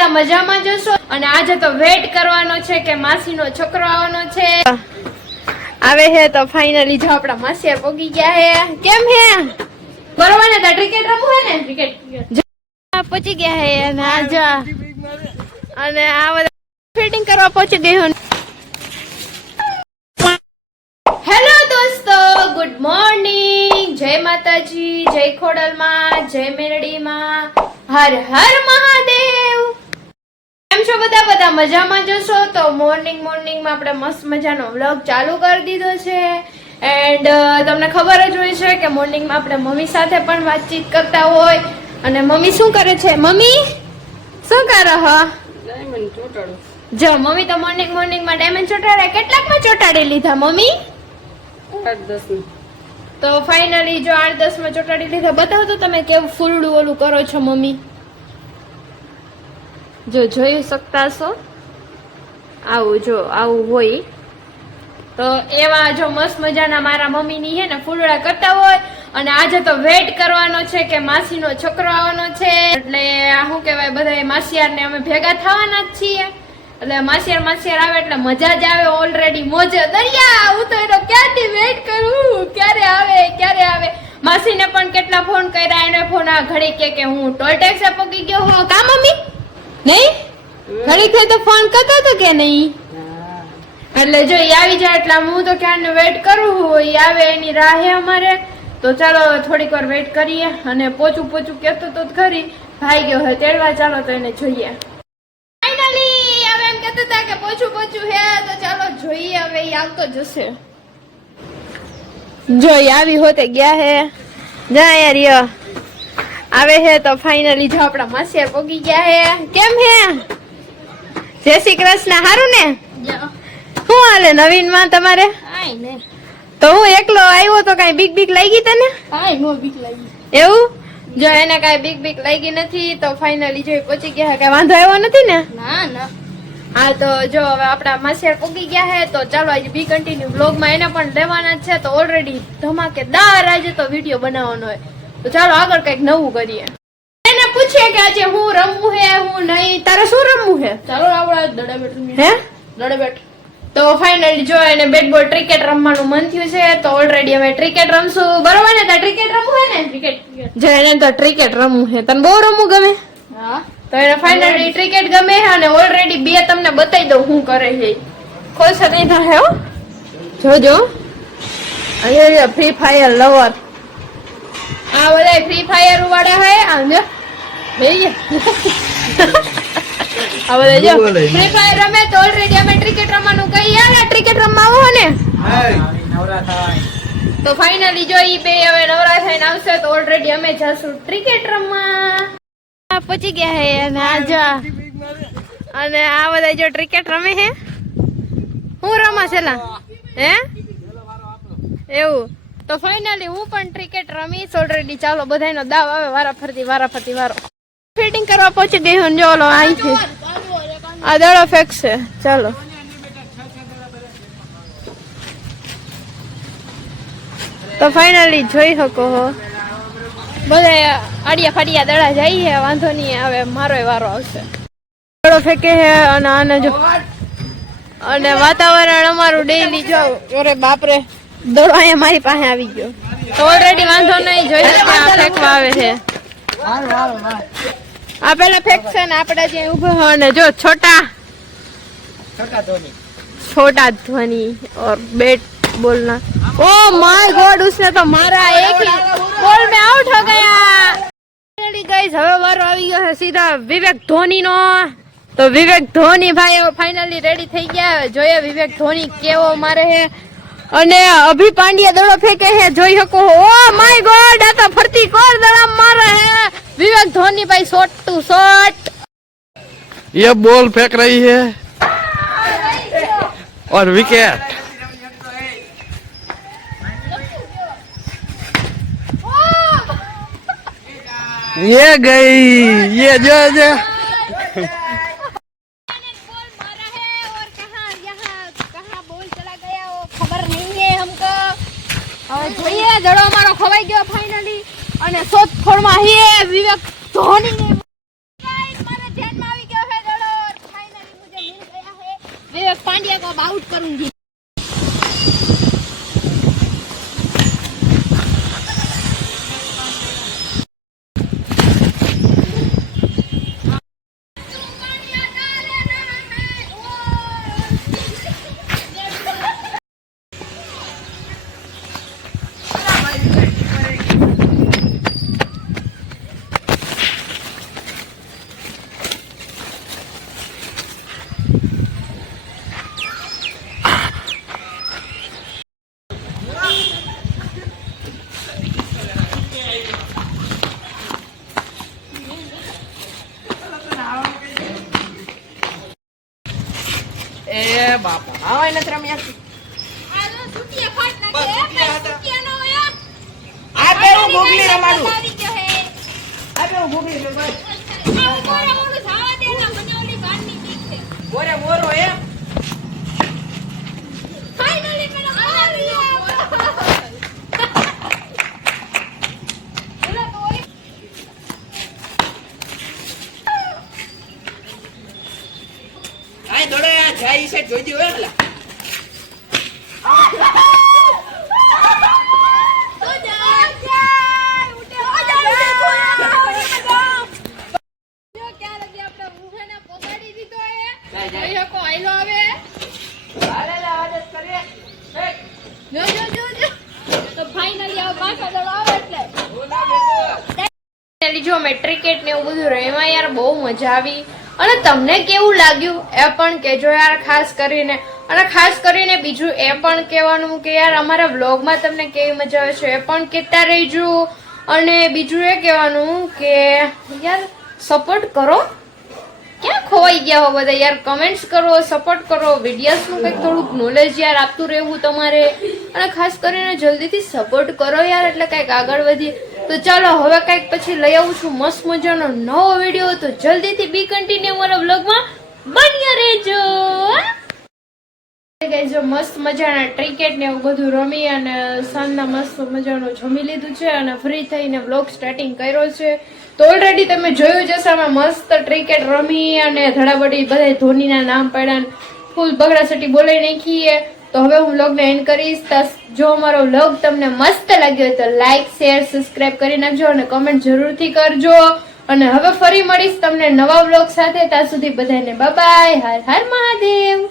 બધા મજામાં જશો અને આજે તો વેટ કરવાનો છે કે માસીનો છોકરો આવવાનો છે આવે હે તો ફાઇનલી જો આપડા માસી પોગી ગયા હે કેમ હે બરોબર ને તો ક્રિકેટ રમવું હે ને ક્રિકેટ પહોંચી ગયા હે અને આજા અને આ બધા ફિટિંગ કરવા પહોંચી ગઈ હું હેલો દોસ્તો ગુડ મોર્નિંગ જય માતાજી જય ખોડલમાં જય મેરડીમાં હર હર મહાદેવ કેમ છો બધા મજામાં જશો તો મોર્નિંગ માં આપણે મસ્ત મજાનો વ્લોગ ચાલુ કરી દીધો છે એન્ડ તમને ખબર જ હોય છે કે મોર્નિંગમાં આપણે મમ્મી સાથે પણ વાતચીત કરતા હોય અને મમ્મી શું કરે છે મમ્મી શું કરો હો ડાયમંડ ચોટાડો જો મમ્મી તો મોર્નિંગમાં ડાયમંડ ચોટાડે કેટલાકમાં ચોટાડી લીધા મમ્મી 8-10 તો ફાઇનલી જો 8-10 માં ચોટાડી લીધા બતાવો તો તમે કેવું ફૂલડું ઓલું કરો છો મમ્મી જો જોઈ શકતા છો આવું હોય તો એવા જો મસ્ત મજાના મારા મમ્મીની હે ને ફૂલડા કરતા હોય અને આજે તો વેટ કરવાનો છે કે માસીનો છોકરો આવવાનો છે એટલે શું કહેવાય બધા માસિયાર ને અમે ભેગા થવાના જ છીએ એટલે માસિયાર આવે એટલે મજા જ આવે ઓલરેડી મોજે દરિયા હું તો એનો ક્યારથી વેટ કરું ક્યારે આવે માસીને પણ કેટલા ફોન કર્યા એને ફોન આ ઘડી કે હું ટોલ ટેક્સે પહોંચી ગયો હો કા મમ્મી નહીં ઘડી થઈ તો ફોન કરતો હતો કે નહીં એટલે જો એ આવી જાય એટલે હું તો ક્યારનો વેટ કરું એ આવે એની રાહે અમારે તો ચાલો થોડીક વાર વેટ કરીએ અને પોચું કહેતો તો ખરી ભાઈ ગયો હોય તેડવા ચાલો તો એને જોઈએ ફાઇનલી હવે એમ કહેતા હતા કે પોચું હે તો ચાલો જોઈએ હવે એ આવતો જશે જો આવી હોતે ગયા હે જા યાર આવે હે તો ફાઇનલી જો આપડા માસી પોગી ગયા હે કેમ હે જય શ્રી કૃષ્ણ હારું ને શું હાલે નવીન માં તમારે તો હું એકલો આવ્યો તો કઈ બીક લાગી તને એવું જો એને કઈ બીક લાગી નથી તો ફાઇનલી જો પહોંચી ગયા કઈ વાંધો આવ્યો નથી ને ના હા તો જો હવે આપડા માસિયાર પોગી ગયા હે તો ચાલો આજે બી કન્ટિન્યુ બ્લોગ માં એને પણ લેવાના છે તો ઓલરેડી ધમાકેદાર આજે તો વિડીયો બનાવવાનો હોય તો ચાલો આગળ કઈક નવું કરીએ એને પૂછીએ કે આજે હું રમવું હે હું નહીં તારે શું રમવું હે ચાલો આપડે દડે તો ફાઇનલી જો એને બેટ બોલ ક્રિકેટ રમવાનું મન થયું છે તો ઓલરેડી અમે ક્રિકેટ રમશું બરોબર ને તો ક્રિકેટ રમવું હે ને ક્રિકેટ જો એને તો ક્રિકેટ રમવું હે તને બહુ રમવું ગમે હા તો એને ફાઇનલી ક્રિકેટ ગમે છે અને ઓલરેડી બે તમને બતાવી દઉં હું કરે છે ખુશ નહીં થાય હો જોજો અહીંયા ફ્રી ફાયર લવર આ બધા ફ્રી ફાયર વાળા હે આંજો આ બધા જો ફ્રી ફાયર રમે તો ઓલરેડી અમે ક્રિકેટ રમવાનું કઈ યાર ક્રિકેટ રમવા આવો ને નવરા થાય તો ફાઇનલી જો ઈ બે હવે નવરા થઈને આવશે તો ઓલરેડી અમે જશું ક્રિકેટ રમવા પહોંચી ગયા હે અને આજા અને આ બધા જો ક્રિકેટ રમે હે હું રમા છેલા હે એવું તો ફાઇનલી હું પણ ક્રિકેટ રમીશ ઓલરેડી ચાલો બધાનો દાવ આવે વારા ફરતી વારો ફિટિંગ કરવા પહોંચી ગઈ હું જો અહીંથી આ દડો ફેંકશે ચાલો તો ફાઇનલી જોઈ શકો હો બધા અડિયા ફડિયા દડા જાય વાંધો નહીં આવે મારો વારો આવશે દડો ફેંકે છે અને આને જો અને વાતાવરણ અમારું ડેઈલી જો અરે બાપરે દડો અહીંયા મારી પાસે આવી ગયો તો ઓલરેડી વાંધો નહીં જોઈ શકે આ ફેંકવા આવે છે આ પેલા ફેંકશે ને આપણે જ્યાં ઉભો હોય ને જો छोटा धोनी और बैट बोलना ओ माय गॉड उसने तो मारा एक ही बॉल में आउट हो गया गाइस હવે વારો આવી ગયો છે સીધા વિવેક ધોની નો તો વિવેક ધોની ભાઈ ફાઇનલી રેડી થઈ ગયા જોઈએ વિવેક ધોની કેવો મારે છે અને અભી પાંડ્યા દડો ફેંકે છે જોઈ શકો ઓ માય ગોડ આ તો ફરતી કોર દડા મારે છે विवेक धोनी भाई शॉट टू शॉट ये बॉल फेंक रही है और विकेट ये गई ये जो खबर नहीं है हमको और જોઈએ દડો મારો ખવાઈ ગયો ફાઇનલી અને શોધખોળમાં હે વિવેક ધોની ને ગાઈસ મારા ધ્યાનમાં આવી ગયો છે બાપા આવા નથી રમ્યા આનો સુટિયા ફાટ નાખે બસ, સુટિયા હતા. સુટિયા નો હોય આ પેલું ગોગલી રમાડું આવી ગયો હે આ પેલું ગોગલી રમાડું આ મોરા મોરું જાવા દે ના મને ઓલી બારની બીક છે મોરે મોરો એમ ફાઇનલી મેડમ આ રહ્યા એલા તો ઓલી આય દોડે આ જાય છે જોઈજો હે હલા તો જા ઉડે જો ક્યારે જે આપણે મુહેને પગાડી દીધો હે જાય. જોઈ શકો આયલો આવે હાલે લા આદત કરે જો તો ફાઇનલી આ પાછા દળ આવે એટલે ઓલા બેટો ફાઇનલી જો મેં ક્રિકેટ ને એવું બધું રમ્યા યાર બહુ મજા આવી અને તમને કેવું લાગ્યું એ પણ કહેજો યાર ખાસ કરીને અને ખાસ કરીને બીજું એ પણ કહેવાનું કે યાર અમારા વ્લોગમાં તમને કેવી મજા આવે છે એ પણ કહેતા રહેજો અને બીજું એ કહેવાનું કે યાર સપોર્ટ કરો ક્યાં ખોવાઈ ગયા હો બધા યાર કમેન્ટ્સ કરો સપોર્ટ કરો વિડીયોસનું કંઈક થોડુંક નોલેજ યાર આપતું રહેવું તમારે અને ખાસ કરીને જલ્દીથી સપોર્ટ કરો યાર એટલે કંઈક આગળ વધીએ તો ચાલો હવે કંઈક પછી લઈ આવું છું મસ્ત મજાનો નવો વિડીયો તો જલ્દીથી બી કન્ટિન્યુ મારા વ્લોગમાં બન્યા રહેજો ગાઈસ જો મસ્ત મજાના ક્રિકેટ ને એવું બધું રમી અને સાંજના મસ્ત મજાનું જમી લીધું છે અને ફ્રી થઈને વ્લોગ સ્ટાર્ટિંગ કર્યો છે તો ઓલરેડી તમે જોયું જ હશે અમે મસ્ત ક્રિકેટ રમી અને ધડાબડી બધા ધોનીના નામ પાડ્યા ફૂલ બગડાસટી બોલાઈ નાખીએ તો હવે હું વ્લોગને એન્ડ કરીશ તો જો અમારો વ્લોગ તમને મસ્ત લાગ્યો હોય તો લાઈક શેર સબસ્ક્રાઇબ કરી નાખજો અને કમેન્ટ જરૂરથી કરજો અને હવે ફરી મળીશ તમને નવા વ્લોગ સાથે ત્યાં સુધી બધાને બાય બાય હર હર મહાદેવ